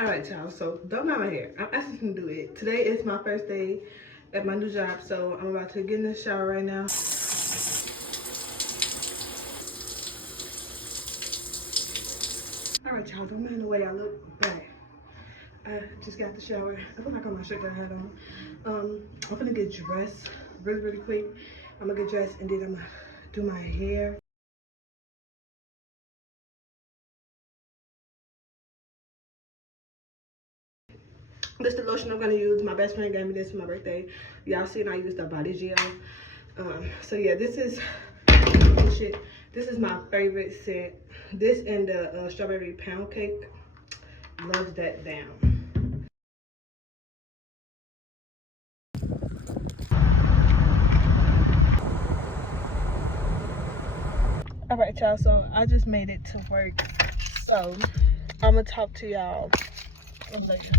All right, y'all, so don't mind my hair. I'm actually gonna do it. Today is my first day at my new job, so I'm about to get in the shower right now. All right, y'all, don't mind the way I look, but I just got the shower. I feel like I got my shirt that I had on. I'm gonna get dressed really quick. I'm gonna get dressed and then I'm gonna do my hair. This is the lotion I'm gonna use. My best friend gave me this for my birthday. Y'all seen I used the body gel. So yeah, this is This is my favorite scent. This and the strawberry pound cake. Loves that down. All right, y'all. So I just made it to work. So I'm gonna talk to y'all later.